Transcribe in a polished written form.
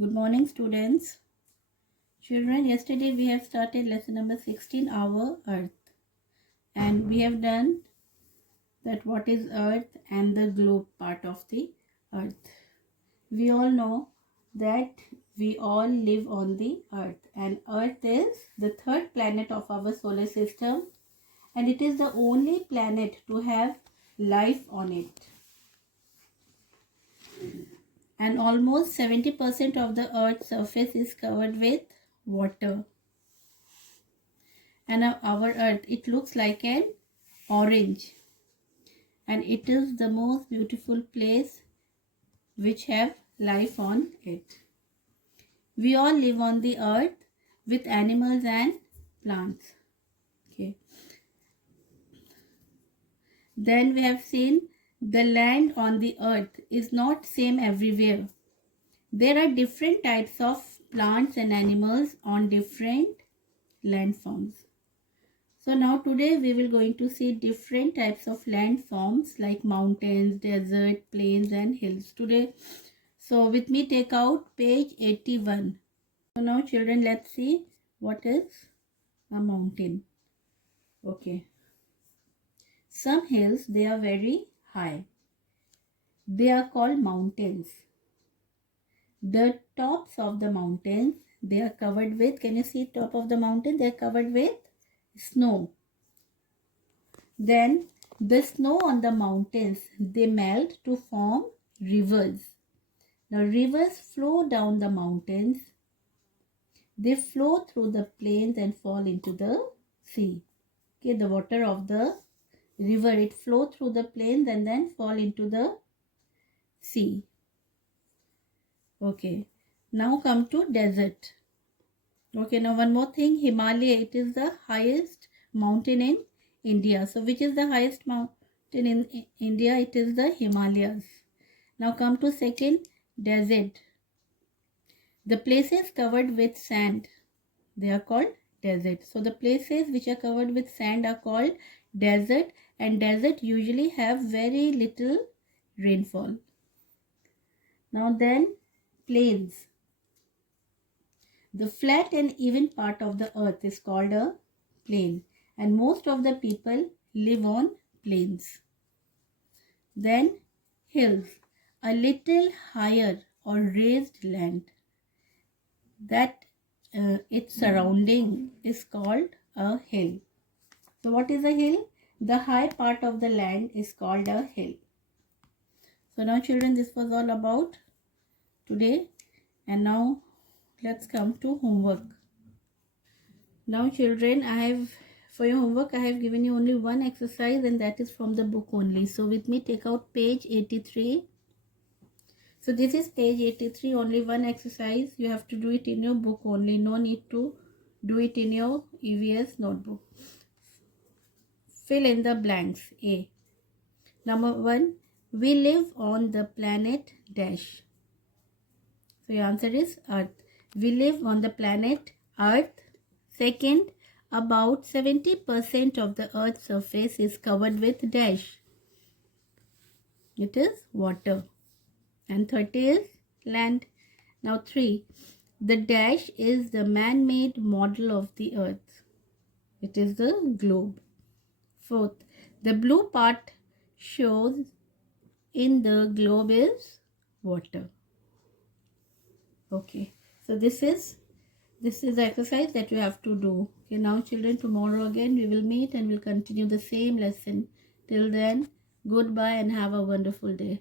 Good morning, students. Children, yesterday we have started lesson number 16, Our Earth. And we have done that what is Earth and the globe part of the Earth. We all know that we all live on the Earth. And Earth is the third planet of our solar system. And it is the only planet to have life on it. And almost 70% of the Earth's surface is covered with water. And our Earth, it looks like an orange, and it is the most beautiful place which have life on it. We all live on the Earth with animals and plants. Okay. Then we have seen the land on the Earth is not same everywhere. There are different types of plants and animals on different landforms. So now today we will going to see different types of landforms like mountains, desert, plains and hills today. So with me take out page 81. So now children, let's see what is a mountain. Okay. Some hills, they are very high. They are called mountains. The tops of the mountains, they are covered with, can you see top of the mountain? They are covered with snow. Then the snow on the mountains, they melt to form rivers. Now rivers flow down the mountains. They flow through the plains and fall into the sea. Okay, the water of the river, it flow through the plains and then fall into the sea. Okay, now come to desert. Okay, now one more thing, Himalaya, it is the highest mountain in India. So which is the highest mountain in India? It is the Himalayas. Now come to second, desert. The places covered with sand, they are called desert. So the places which are covered with sand are called desert, and desert usually have very little rainfall. Now then plains. The flat and even part of the earth is called a plain, and most of the people live on plains. Then hills, a little higher or raised land that its surrounding is called a hill. So what is a hill? The high part of the land is called a hill. So now children, this was all about today, and now let's come to homework. Now children, for your homework I have given you only one exercise, and that is from the book only. So with me take out page 83. So this is page 83, only one exercise. You have to do it in your book only. No need to do it in your EVS notebook. Fill in the blanks. A. Number 1. We live on the planet dash. So your answer is Earth. We live on the planet Earth. Second, about 70% of the Earth's surface is covered with dash. It is water. And 30 is land. Now 3. The dash is the man-made model of the Earth. It is the globe. 4th, the blue part shows in the globe is water. Okay, so this is the exercise that you have to do. Okay, now children, tomorrow again we will meet and we'll continue the same lesson. Till then, goodbye and have a wonderful day.